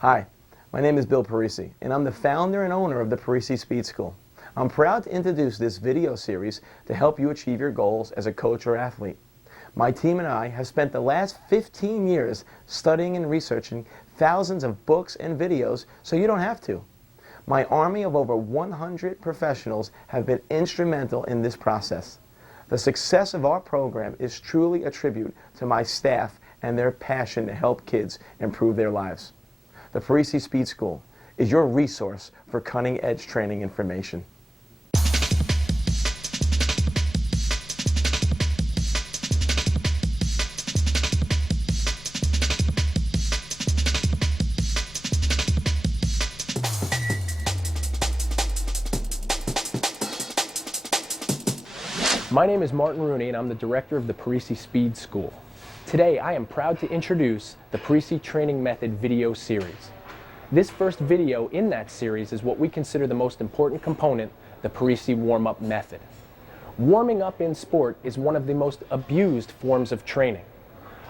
Hi, my name is Bill Parisi, and I'm the founder and owner of the Parisi Speed School. I'm proud to introduce this video series to help you achieve your goals as a coach or athlete. My team and I have spent the last 15 years studying and researching thousands of books and videos so you don't have to. My army of over 100 professionals have been instrumental in this process. The success of our program is truly a tribute to my staff and their passion to help kids improve their lives. The Parisi Speed School is your resource for cutting-edge training information. My name is Martin Rooney and I'm the director of the Parisi Speed School. Today I am proud to introduce the Parisi Training Method video series. This first video in that series is what we consider the most important component, the Parisi warm-up method. Warming up in sport is one of the most abused forms of training.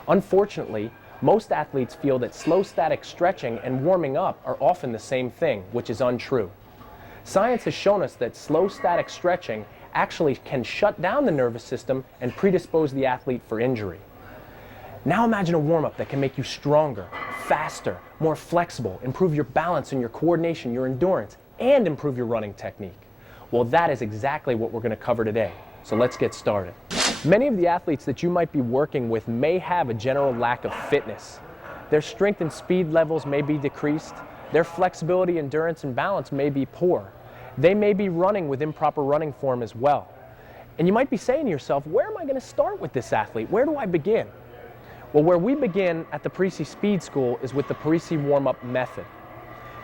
Unfortunately, most athletes feel that slow static stretching and warming up are often the same thing, which is untrue. Science has shown us that slow static stretching actually can shut down the nervous system and predispose the athlete for injury. Now imagine a warm-up that can make you stronger, faster, more flexible, improve your balance and your coordination, your endurance, and improve your running technique. Well, that is exactly what we're going to cover today. So let's get started. Many of the athletes that you might be working with may have a general lack of fitness. Their strength and speed levels may be decreased. Their flexibility, endurance, and balance may be poor. They may be running with improper running form as well. And you might be saying to yourself, where am I going to start with this athlete? Where do I begin? Well, where we begin at the Parisi Speed School is with the Parisi warm-up method.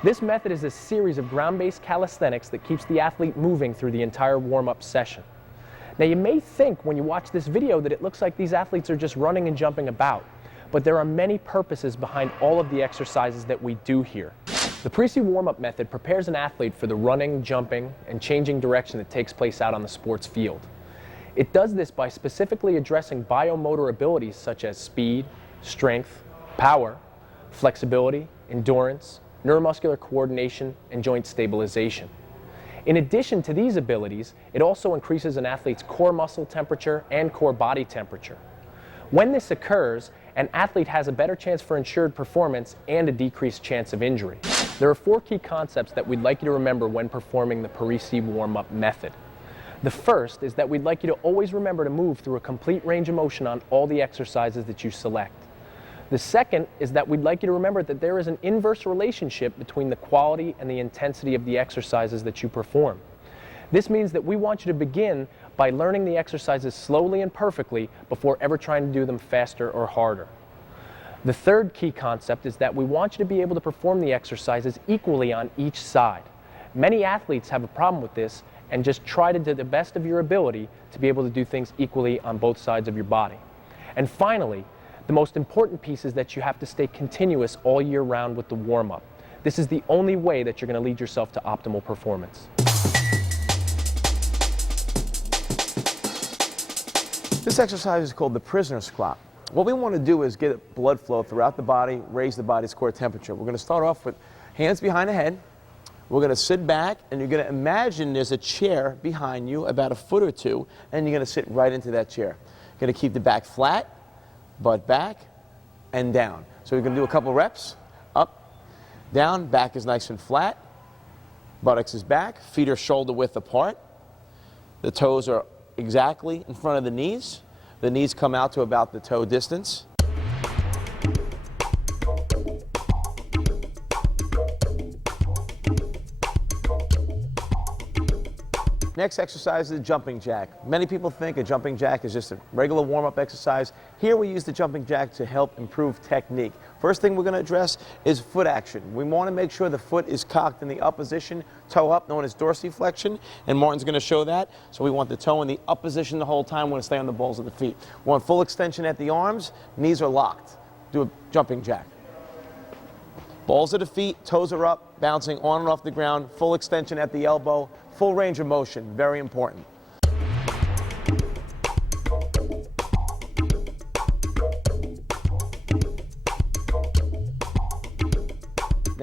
This method is a series of ground-based calisthenics that keeps the athlete moving through the entire warm-up session. Now, you may think when you watch this video that it looks like these athletes are just running and jumping about, but there are many purposes behind all of the exercises that we do here. The Parisi warm-up method prepares an athlete for the running, jumping, and changing direction that takes place out on the sports field. It does this by specifically addressing biomotor abilities such as speed, strength, power, flexibility, endurance, neuromuscular coordination, and joint stabilization. In addition to these abilities, it also increases an athlete's core muscle temperature and core body temperature. When this occurs, an athlete has a better chance for ensured performance and a decreased chance of injury. There are 4 key concepts that we'd like you to remember when performing the Parisi warm-up method. The first is that we'd like you to always remember to move through a complete range of motion on all the exercises that you select. The second is that we'd like you to remember that there is an inverse relationship between the quality and the intensity of the exercises that you perform. This means that we want you to begin by learning the exercises slowly and perfectly before ever trying to do them faster or harder. The third key concept is that we want you to be able to perform the exercises equally on each side. Many athletes have a problem with this and just try to do the best of your ability to be able to do things equally on both sides of your body. And finally, the most important piece is that you have to stay continuous all year round with the warm-up. This is the only way that you're going to lead yourself to optimal performance. This exercise is called the prisoner squat. What we want to do is get blood flow throughout the body, raise the body's core temperature. We're going to start off with hands behind the head. We're going to sit back, and you're going to imagine there's a chair behind you about a foot or two, and you're going to sit right into that chair. You're going to keep the back flat, butt back, and down. So we're going to do a couple reps. Up, down, back is nice and flat. Buttocks is back, feet are shoulder width apart. The toes are exactly in front of the knees. The knees come out to about the toe distance. Next exercise is the jumping jack. Many people think a jumping jack is just a regular warm-up exercise. Here we use the jumping jack to help improve technique. First thing we're going to address is foot action. We want to make sure the foot is cocked in the up position, toe up, known as dorsiflexion, and Martin's going to show that. So we want the toe in the up position the whole time. We want to stay on the balls of the feet. We want full extension at the arms, knees are locked. Do a jumping jack. Balls of the feet, toes are up, bouncing on and off the ground, full extension at the elbow, full range of motion, very important.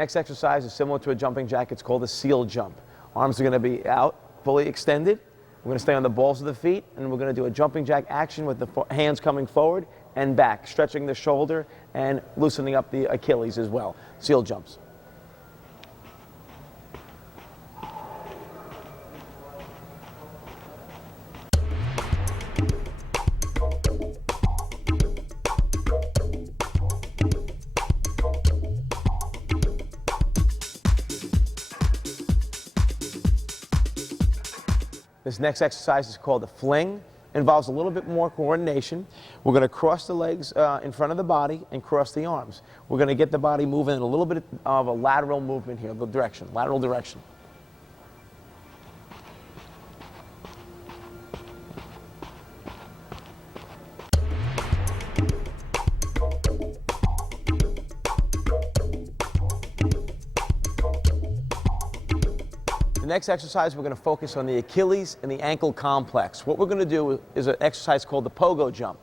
Next exercise is similar to a jumping jack. It's called a seal jump. Arms are going to be out, fully extended. We're going to stay on the balls of the feet, and we're going to do a jumping jack action with the hands coming forward and back, stretching the shoulder and loosening up the Achilles as well. Seal jumps. This next exercise is called the fling. Involves a little bit more coordination. We're going to cross the legs in front of the body and cross the arms. We're going to get the body moving in a little bit of a lateral movement here, the direction, lateral direction. The next exercise, we're going to focus on the Achilles and the ankle complex. What we're going to do is an exercise called the pogo jump.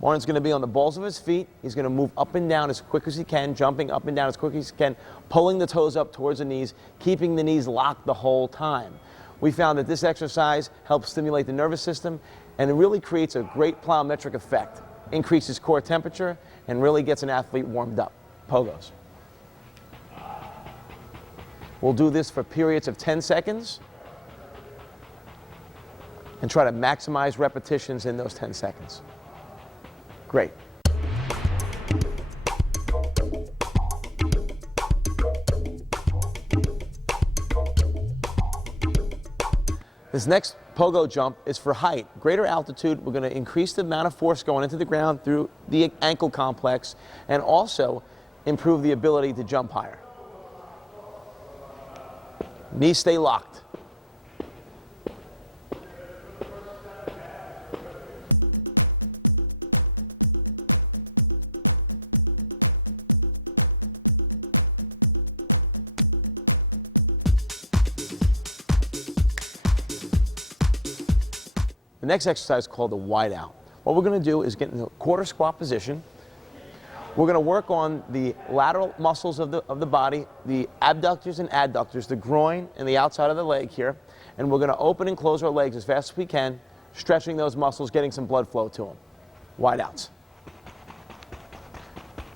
Warren's going to be on the balls of his feet. He's going to move up and down as quick as he can, jumping up and down as quick as he can, pulling the toes up towards the knees, keeping the knees locked the whole time. We found that this exercise helps stimulate the nervous system, and it really creates a great plyometric effect, increases core temperature, and really gets an athlete warmed up. Pogos. We'll do this for periods of 10 seconds and try to maximize repetitions in those 10 seconds. Great. This next pogo jump is for height. Greater altitude, we're going to increase the amount of force going into the ground through the ankle complex and also improve the ability to jump higher. Knees stay locked. The next exercise is called the wide out. What we're going to do is get into a quarter squat position. We're going to work on the lateral muscles of the body, the abductors and adductors, the groin and the outside of the leg here. And we're going to open and close our legs as fast as we can, stretching those muscles, getting some blood flow to them. Wide outs.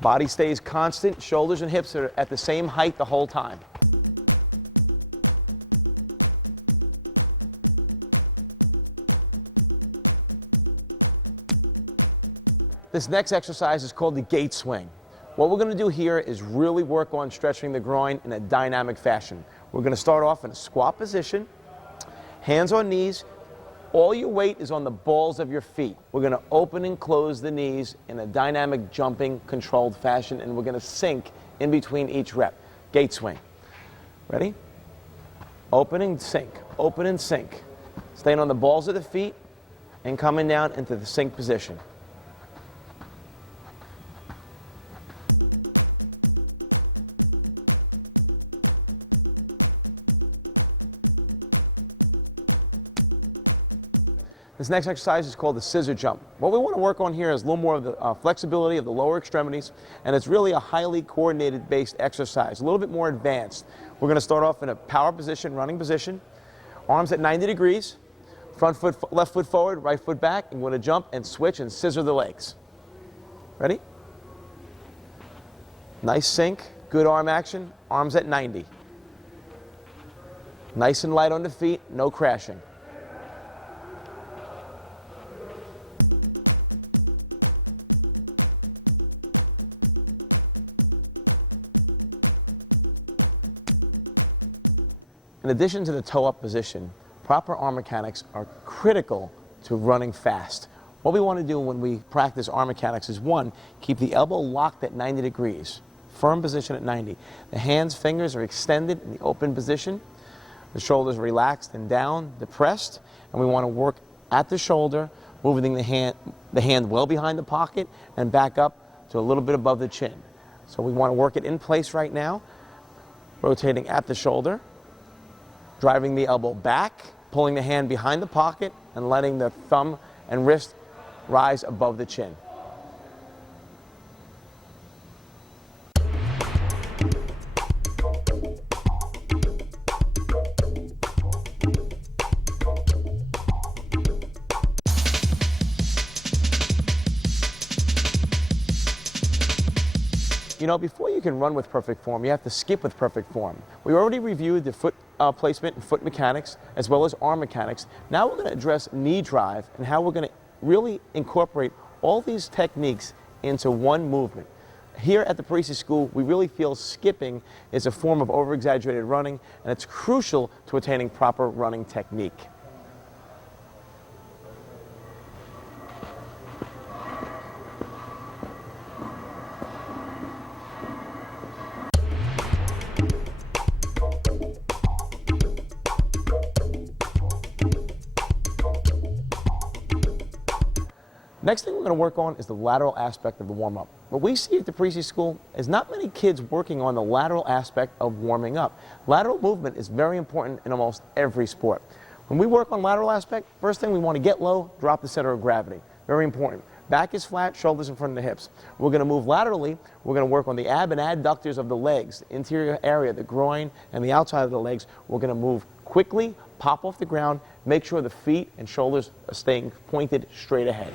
Body stays constant, shoulders and hips are at the same height the whole time. This next exercise is called the gate swing. What we're going to do here is really work on stretching the groin in a dynamic fashion. We're going to start off in a squat position, hands on knees. All your weight is on the balls of your feet. We're going to open and close the knees in a dynamic, jumping, controlled fashion, and we're going to sink in between each rep. Gate swing. Ready? Open and sink, open and sink. Staying on the balls of the feet and coming down into the sink position. This next exercise is called the scissor jump. What we want to work on here is a little more of the flexibility of the lower extremities, and it's really a highly coordinated based exercise, a little bit more advanced. We're going to start off in a power position, running position, arms at 90 degrees, front foot, left foot forward, right foot back, and we're going to jump and switch and scissor the legs. Ready? Nice sink, good arm action, arms at 90. Nice and light on the feet, no crashing. In addition to the toe-up position, proper arm mechanics are critical to running fast. What we want to do when we practice arm mechanics is, one, keep the elbow locked at 90 degrees, firm position at 90. The hands, fingers are extended in the open position. The shoulders relaxed and down, depressed, and we want to work at the shoulder, moving the hand well behind the pocket and back up to a little bit above the chin. So we want to work it in place right now, rotating at the shoulder, driving the elbow back, pulling the hand behind the pocket, and letting the thumb and wrist rise above the chin. You know, before you can run with perfect form, you have to skip with perfect form. We already reviewed the foot placement and foot mechanics, as well as arm mechanics. Now we're going to address knee drive and how we're going to really incorporate all these techniques into one movement. Here at the Parisi School, we really feel skipping is a form of over-exaggerated running, and it's crucial to attaining proper running technique. Next thing we're going to work on is the lateral aspect of the warm-up. What we see at the Parisi School is not many kids working on the lateral aspect of warming up. Lateral movement is very important in almost every sport. When we work on lateral aspect, first thing we want to get low, drop the center of gravity. Very important. Back is flat, shoulders in front of the hips. We're going to move laterally. We're going to work on the ab and adductors of the legs, the interior area, the groin, and the outside of the legs. We're going to move quickly, pop off the ground, make sure the feet and shoulders are staying pointed straight ahead.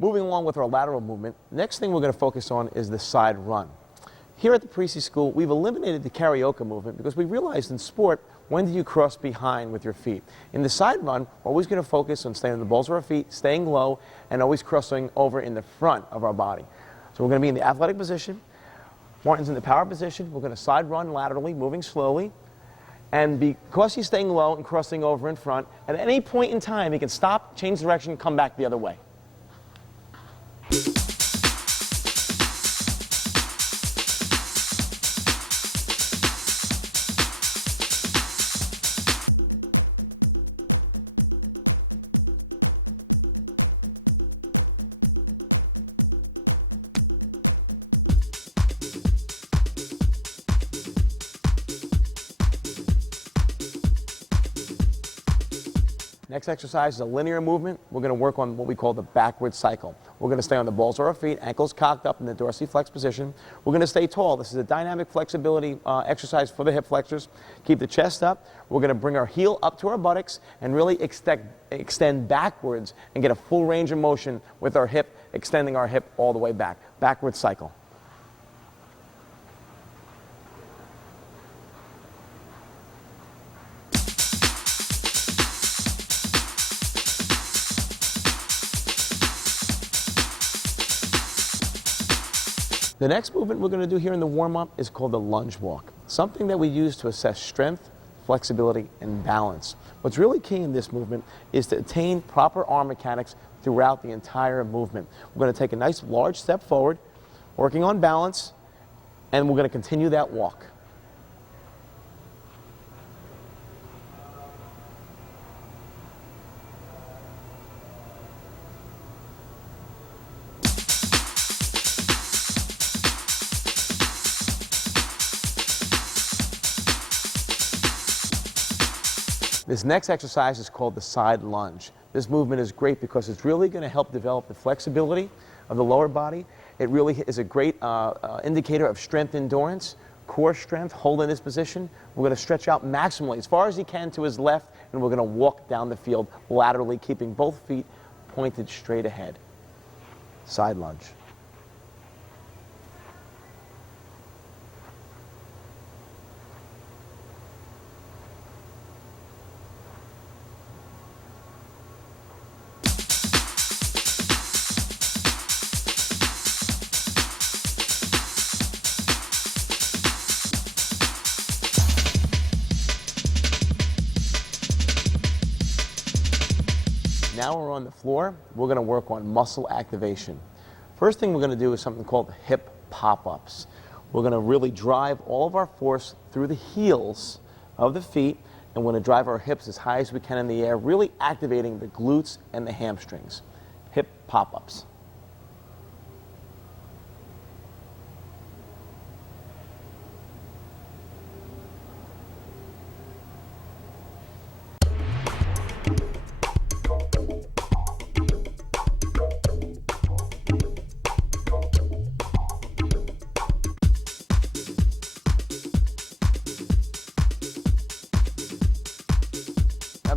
Moving along with our lateral movement, next thing we're going to focus on is the side run. Here at the Parisi School, we've eliminated the karaoke movement because we realized in sport, when do you cross behind with your feet? In the side run, we're always going to focus on staying on the balls of our feet, staying low, and always crossing over in the front of our body. So we're going to be in the athletic position. Martin's in the power position. We're going to side run laterally, moving slowly. And because he's staying low and crossing over in front, at any point in time, he can stop, change direction, come back the other way. Next exercise is a linear movement. We're going to work on what we call the backward cycle. We're going to stay on the balls of our feet, ankles cocked up in the dorsiflex position. We're going to stay tall. This is a dynamic flexibility exercise for the hip flexors. Keep the chest up. We're going to bring our heel up to our buttocks and really extend backwards and get a full range of motion with our hip, extending our hip all the way back. Backward cycle. The next movement we're going to do here in the warm-up is called the lunge walk, something that we use to assess strength, flexibility, and balance. What's really key in this movement is to attain proper arm mechanics throughout the entire movement. We're going to take a nice large step forward, working on balance, and we're going to continue that walk. This next exercise is called the side lunge. This movement is great because it's really going to help develop the flexibility of the lower body. It really is a great indicator of strength endurance, core strength, hold in this position. We're going to stretch out maximally as far as he can to his left, and we're going to walk down the field laterally, keeping both feet pointed straight ahead. Side lunge. Now we're on the floor, we're going to work on muscle activation. First thing we're going to do is something called hip pop-ups. We're going to really drive all of our force through the heels of the feet, and we're going to drive our hips as high as we can in the air, really activating the glutes and the hamstrings. Hip pop-ups.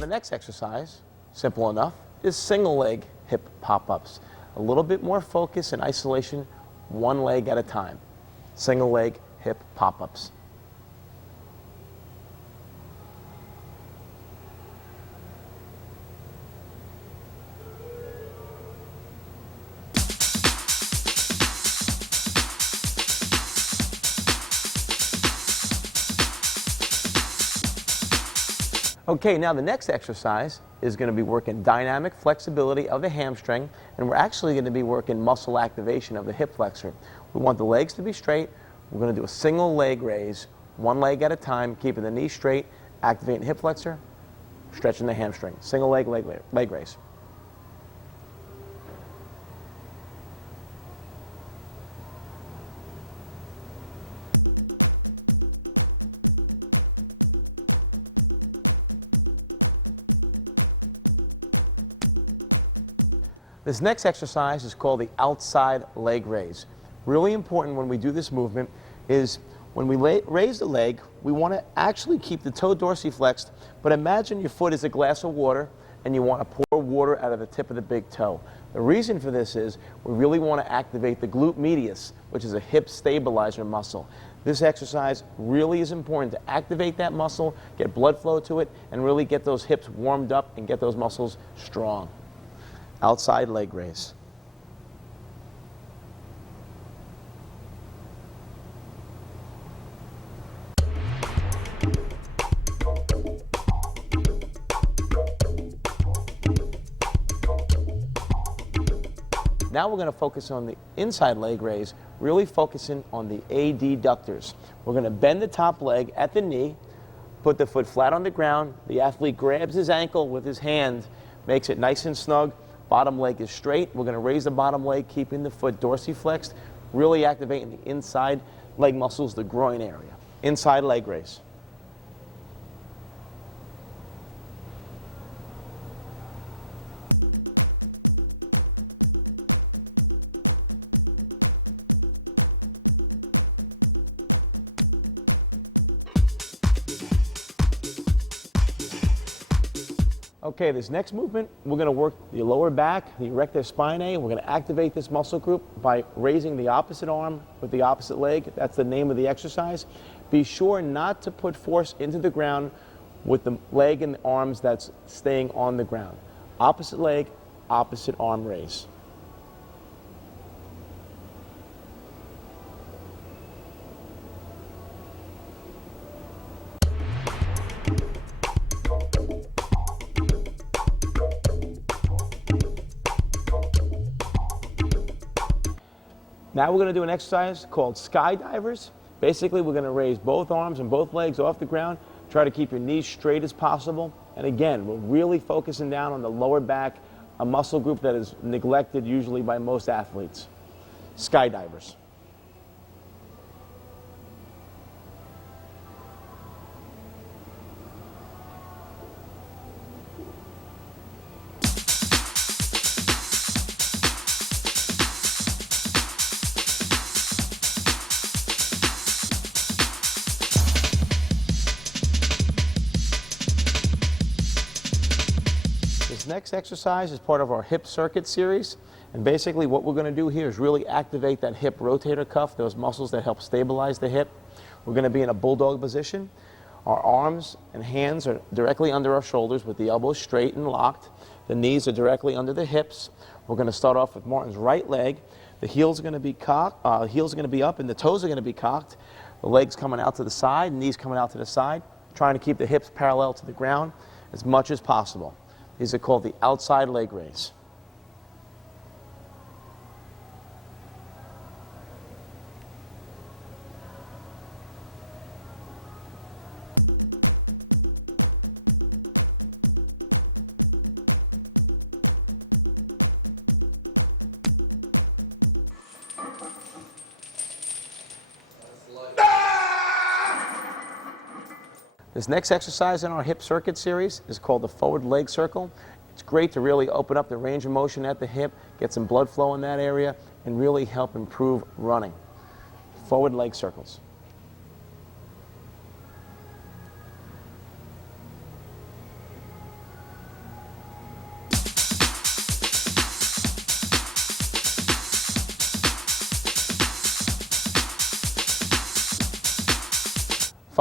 the next exercise, simple enough, is single leg hip pop-ups. A little bit more focus and isolation, one leg at a time. Single leg hip pop-ups. Okay, now the next exercise is going to be working dynamic flexibility of the hamstring, and we're actually going to be working muscle activation of the hip flexor. We want the legs to be straight. We're going to do a single leg raise, one leg at a time, keeping the knee straight, activating the hip flexor, stretching the hamstring. Single leg raise. This next exercise is called the outside leg raise. Really important when we do this movement is when we raise the leg, we want to actually keep the toe dorsiflexed, but imagine your foot is a glass of water and you want to pour water out of the tip of the big toe. The reason for this is we really want to activate the glute medius, which is a hip stabilizer muscle. This exercise really is important to activate that muscle, get blood flow to it, and really get those hips warmed up and get those muscles strong. Outside leg raise. Now we're going to focus on the inside leg raise, really focusing on the adductors. We're going to bend the top leg at the knee, put the foot flat on the ground. The athlete grabs his ankle with his hand, makes it nice and snug. Bottom leg is straight. We're going to raise the bottom leg, keeping the foot dorsiflexed, really activating the inside leg muscles, the groin area. Inside leg raise. Okay, this next movement, we're going to work the lower back, the erector spinae. We're going to activate this muscle group by raising the opposite arm with the opposite leg. That's the name of the exercise. Be sure not to put force into the ground with the leg and the arms that's staying on the ground. Opposite leg, opposite arm raise. Now we're going to do an exercise called skydivers. Basically, we're going to raise both arms and both legs off the ground. Try to keep your knees straight as possible. And again, we're really focusing down on the lower back, a muscle group that is neglected usually by most athletes. Skydivers. This next exercise is part of our hip circuit series, and basically what we're going to do here is really activate that hip rotator cuff, those muscles that help stabilize the hip. We're going to be in a bulldog position. Our arms and hands are directly under our shoulders with the elbows straight and locked. The knees are directly under the hips. We're going to start off with Martin's right leg. The heels are going to be heels are going to be up and the toes are going to be cocked. The legs coming out to the side, knees coming out to the side, trying to keep the hips parallel to the ground as much as possible. These are called the outside leg raise. This next exercise in our hip circuit series is called the forward leg circle. It's great to really open up the range of motion at the hip, get some blood flow in that area, and really help improve running. Forward leg circles.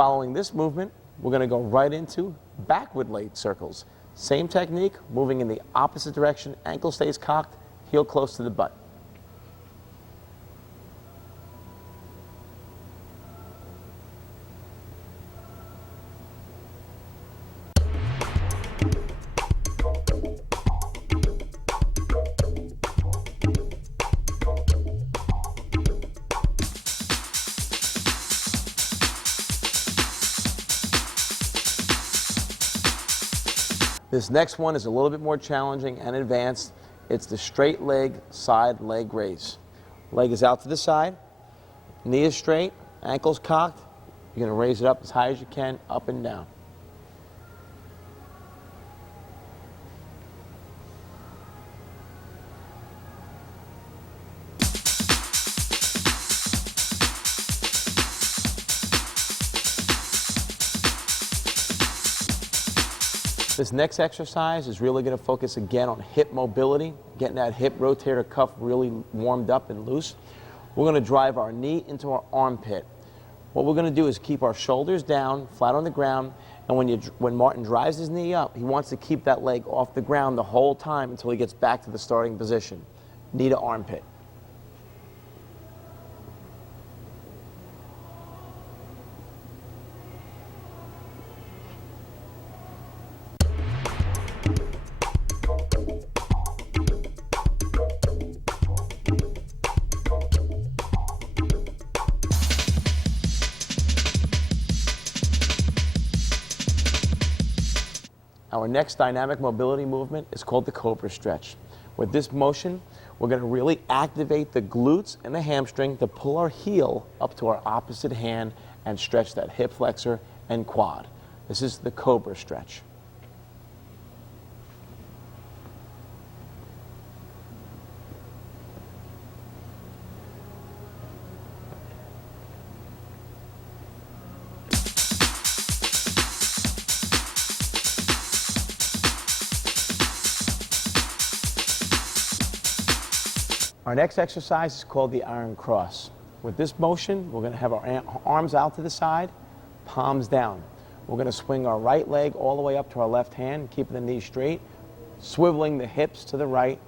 Following this movement, we're going to go right into backward leg circles. Same technique, moving in the opposite direction, ankle stays cocked, heel close to the butt. This next one is a little bit more challenging and advanced. It's the straight leg, side leg raise. Leg is out to the side, knee is straight, ankles cocked. You're going to raise it up as high as you can, up and down. This next exercise is really going to focus again on hip mobility, getting that hip rotator cuff really warmed up and loose. We're going to drive our knee into our armpit. What we're going to do is keep our shoulders down, flat on the ground, and when Martin drives his knee up, he wants to keep that leg off the ground the whole time until he gets back to the starting position. Knee to armpit. Our next dynamic mobility movement is called the Cobra stretch. With this motion, we're going to really activate the glutes and the hamstring to pull our heel up to our opposite hand and stretch that hip flexor and quad. This is the Cobra stretch. Our next exercise is called the iron cross. With this motion, we're going to have our arms out to the side, palms down. We're going to swing our right leg all the way up to our left hand, keeping the knee straight, swiveling the hips to the right.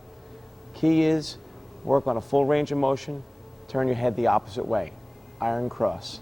Key is work on a full range of motion, turn your head the opposite way. Iron cross.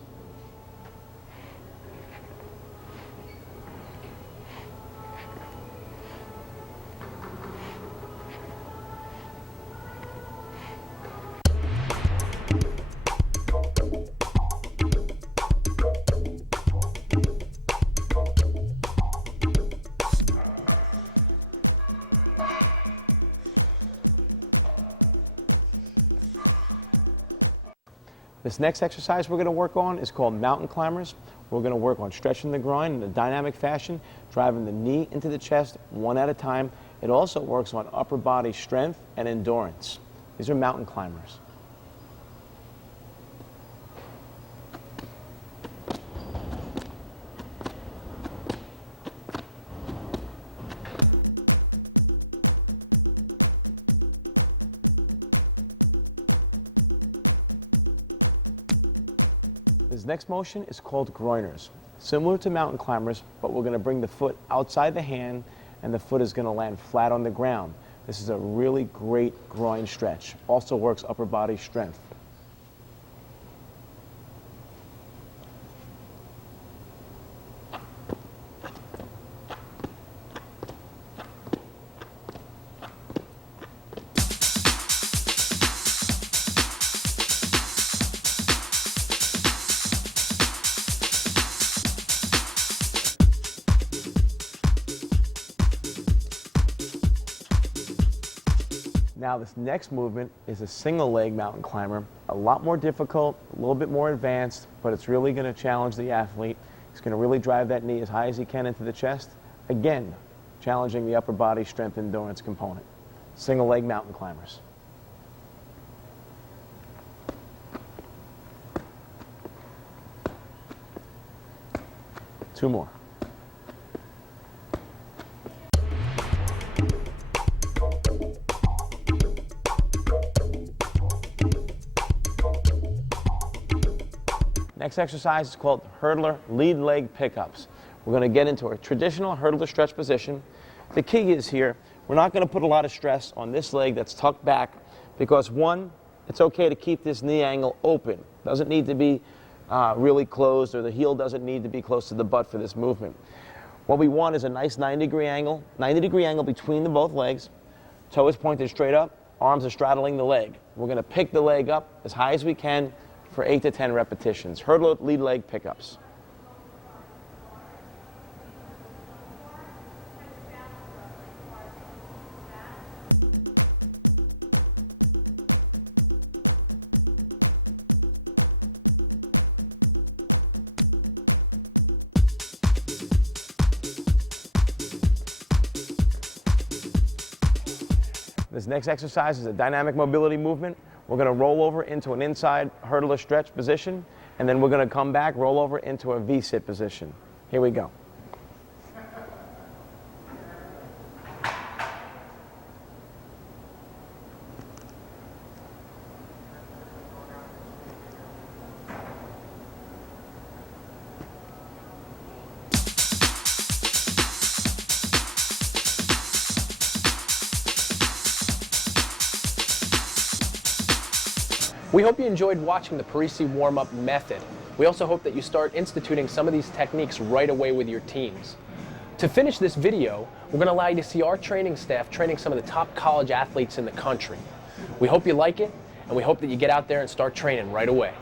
This next exercise we're going to work on is called mountain climbers. We're going to work on stretching the groin in a dynamic fashion, driving the knee into the chest one at a time. It also works on upper body strength and endurance. These are mountain climbers. This next motion is called groiners. Similar to mountain climbers, but we're going to bring the foot outside the hand and the foot is going to land flat on the ground. This is a really great groin stretch. Also works upper body strength. Now this next movement is a single leg mountain climber, a lot more difficult, a little bit more advanced, but it's really going to challenge the athlete. He's going to really drive that knee as high as he can into the chest. Again, challenging the upper body strength endurance component. Single leg mountain climbers. Two more. Next exercise is called hurdler lead leg pickups. We're going to get into a traditional hurdler stretch position. The key is here, we're not going to put a lot of stress on this leg that's tucked back because one, it's okay to keep this knee angle open. Doesn't need to be really closed, or the heel doesn't need to be close to the butt for this movement. What we want is a nice 90-degree angle between the both legs. Toe is pointed straight up, arms are straddling the leg. We're going to pick the leg up as high as we can for 8 to 10 repetitions. Hurdler lead leg pickups. This next exercise is a dynamic mobility movement. We're going to roll over into an inside hurdler stretch position, and then we're going to come back, roll over into a V-sit position. Here we go. We hope you enjoyed watching the Parisi warm-up method. We also hope that you start instituting some of these techniques right away with your teams. To finish this video, we're going to allow you to see our training staff training some of the top college athletes in the country. We hope you like it, and we hope that you get out there and start training right away.